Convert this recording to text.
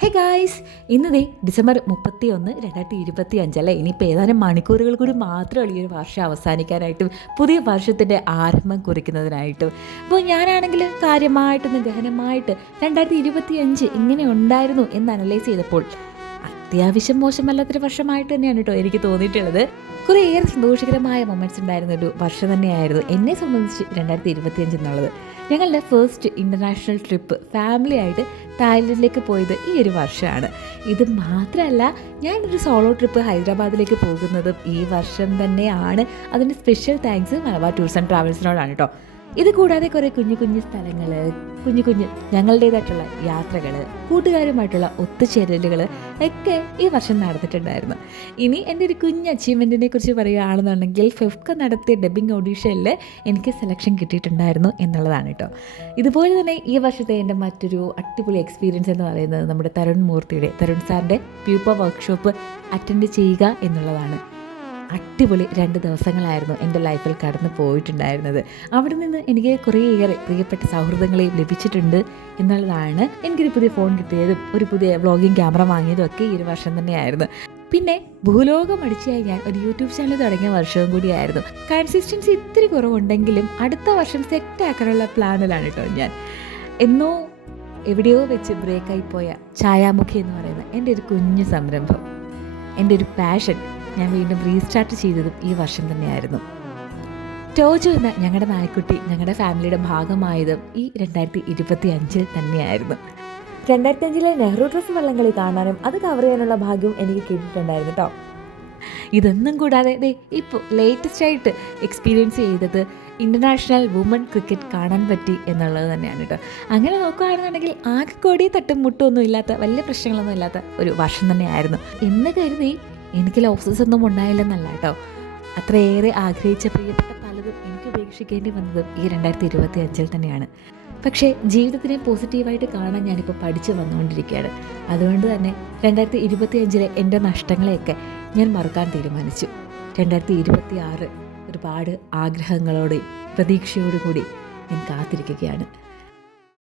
Hey guys, ഇന്ന് December 31, 2025 അല്ലേ. ഇനിയിപ്പോൾ ഏതാനും മണിക്കൂറുകൾ കൂടി മാത്രമേ ഈ ഒരു വർഷം അവസാനിക്കാനായിട്ടും പുതിയ വർഷത്തിൻ്റെ ആരംഭം കുറിക്കുന്നതിനായിട്ടും. അപ്പോൾ ഞാനാണെങ്കിൽ കാര്യമായിട്ടൊന്ന് ഗഹനമായിട്ട് 2025 ഇങ്ങനെ ഉണ്ടായിരുന്നു എന്ന് അനലൈസ് ചെയ്തപ്പോൾ അത്യാവശ്യം മോശമല്ലാത്തൊരു വർഷമായിട്ട് തന്നെയാണ് കേട്ടോ എനിക്ക് തോന്നിയിട്ടുള്ളത്. കുറേയേറെ സന്തോഷകരമായ മൊമെൻറ്റ്സ് ഉണ്ടായിരുന്നൊരു വർഷം തന്നെയായിരുന്നു എന്നെ സംബന്ധിച്ച് 2025 എന്നുള്ളത്. ഞങ്ങളുടെ ഫസ്റ്റ് ഇൻ്റർനാഷണൽ ട്രിപ്പ് ഫാമിലി ആയിട്ട് തായ്ലൻഡിലേക്ക് പോയത് ഈ ഒരു വർഷമാണ്. ഇത് മാത്രമല്ല, ഞാനൊരു സോളോ ട്രിപ്പ് ഹൈദരാബാദിലേക്ക് പോകുന്നതും ഈ വർഷം തന്നെയാണ്. അതിന് special thanks Malabar tours and ട്രാവൽസിനോടാണ് കേട്ടോ. ഇത് കൂടാതെ കുറേ കുഞ്ഞു കുഞ്ഞു സ്ഥലങ്ങൾ, കുഞ്ഞു ഞങ്ങളുടേതായിട്ടുള്ള യാത്രകൾ, കൂട്ടുകാരുമായിട്ടുള്ള ഒത്തുചേരലുകൾ ഒക്കെ ഈ വർഷം നടന്നിട്ടുണ്ടായിരുന്നു. ഇനി എൻ്റെ ഒരു കുഞ്ഞ് അച്ചീവ്മെൻറ്റിനെ കുറിച്ച് പറയുകയാണെന്നുണ്ടെങ്കിൽ ഫെഫ്ക നടത്തിയ ഡബ്ബിംഗ് ഓഡീഷനിൽ എനിക്ക് സെലക്ഷൻ കിട്ടിയിട്ടുണ്ടായിരുന്നു എന്നുള്ളതാണ് കേട്ടോ. ഇതുപോലെ തന്നെ ഈ വർഷത്തെ എൻ്റെ മറ്റൊരു അടിപൊളി എക്സ്പീരിയൻസ് എന്ന് പറയുന്നത് നമ്മുടെ തരുൺ സാറിൻ്റെ പ്യൂപ്പ വർക്ക്ഷോപ്പ് അറ്റൻഡ് ചെയ്യുക എന്നുള്ളതാണ്. അടിപൊളി 2 ദിവസങ്ങളായിരുന്നു എൻ്റെ ലൈഫിൽ കടന്നു പോയിട്ടുണ്ടായിരുന്നത്. അവിടെ നിന്ന് എനിക്ക് കുറേയേറെ പ്രിയപ്പെട്ട സൗഹൃദങ്ങളെയും ലഭിച്ചിട്ടുണ്ട് എന്നുള്ളതാണ്. എനിക്കൊരു പുതിയ ഫോൺ കിട്ടിയതും ഒരു പുതിയ വ്ളോഗിങ് ക്യാമറ വാങ്ങിയതും ഒക്കെ ഈ ഒരു വർഷം തന്നെയായിരുന്നു. പിന്നെ ഭൂലോകം അടിച്ചായി ഞാൻ ഒരു യൂട്യൂബ് ചാനൽ തുടങ്ങിയ വർഷവും കൂടിയായിരുന്നു. കൺസിസ്റ്റൻസി ഇത്തിരി കുറവുണ്ടെങ്കിലും അടുത്ത വർഷം സെറ്റാക്കാനുള്ള പ്ലാനിലാണ് കേട്ടോ ഞാൻ. എന്നോ എവിടെയോ വെച്ച് ബ്രേക്കായി പോയ ഛായാമുഖി എന്ന് പറയുന്ന എൻ്റെ ഒരു കുഞ്ഞു സംരംഭം, എൻ്റെ ഒരു പാഷൻ ഞാൻ വീണ്ടും റീസ്റ്റാർട്ട് ചെയ്തതും ഈ വർഷം തന്നെയായിരുന്നു. ടോജോ എന്ന ഞങ്ങളുടെ നായ്ക്കുട്ടി ഞങ്ങളുടെ ഫാമിലിയുടെ ഭാഗമായതും ഈ 2025 തന്നെയായിരുന്നു. 2005 നെഹ്റു ട്രോഫി വള്ളംകളി കാണാനും അത് കവർ ചെയ്യാനുള്ള ഭാഗ്യവും എനിക്ക് കിട്ടിയിട്ടുണ്ടായിരുന്നു കേട്ടോ. ഇതൊന്നും കൂടാതെ ഇപ്പോൾ ലേറ്റസ്റ്റ് ആയിട്ട് എക്സ്പീരിയൻസ് ചെയ്തത് ഇൻ്റർനാഷണൽ വുമൺ ക്രിക്കറ്റ് കാണാൻ പറ്റി എന്നുള്ളത് തന്നെയാണ് കേട്ടോ. അങ്ങനെ നോക്കുകയാണെന്നുണ്ടെങ്കിൽ ആകെ കൊടി തട്ടും മുട്ടൊന്നും ഇല്ലാത്ത വലിയ പ്രശ്നങ്ങളൊന്നും ഇല്ലാത്ത ഒരു വർഷം തന്നെയായിരുന്നു എന്ന് കരുതി എനിക്ക് ലോസസ് ഒന്നും ഉണ്ടായില്ലെന്നല്ല കേട്ടോ. അത്രയേറെ ആഗ്രഹിച്ച പ്രിയപ്പെട്ട പലതും എനിക്ക് ഉപേക്ഷിക്കേണ്ടി വന്നതും ഈ 2025 തന്നെയാണ്. പക്ഷേ ജീവിതത്തിനെ പോസിറ്റീവായിട്ട് കാണാൻ ഞാനിപ്പോൾ പഠിച്ചു വന്നുകൊണ്ടിരിക്കുകയാണ്. അതുകൊണ്ട് തന്നെ 2025 എൻ്റെ നഷ്ടങ്ങളെയൊക്കെ ഞാൻ മറക്കാൻ തീരുമാനിച്ചു. 2026 ഒരുപാട് ആഗ്രഹങ്ങളോടെ പ്രതീക്ഷയോടുകൂടി ഞാൻ കാത്തിരിക്കുകയാണ്.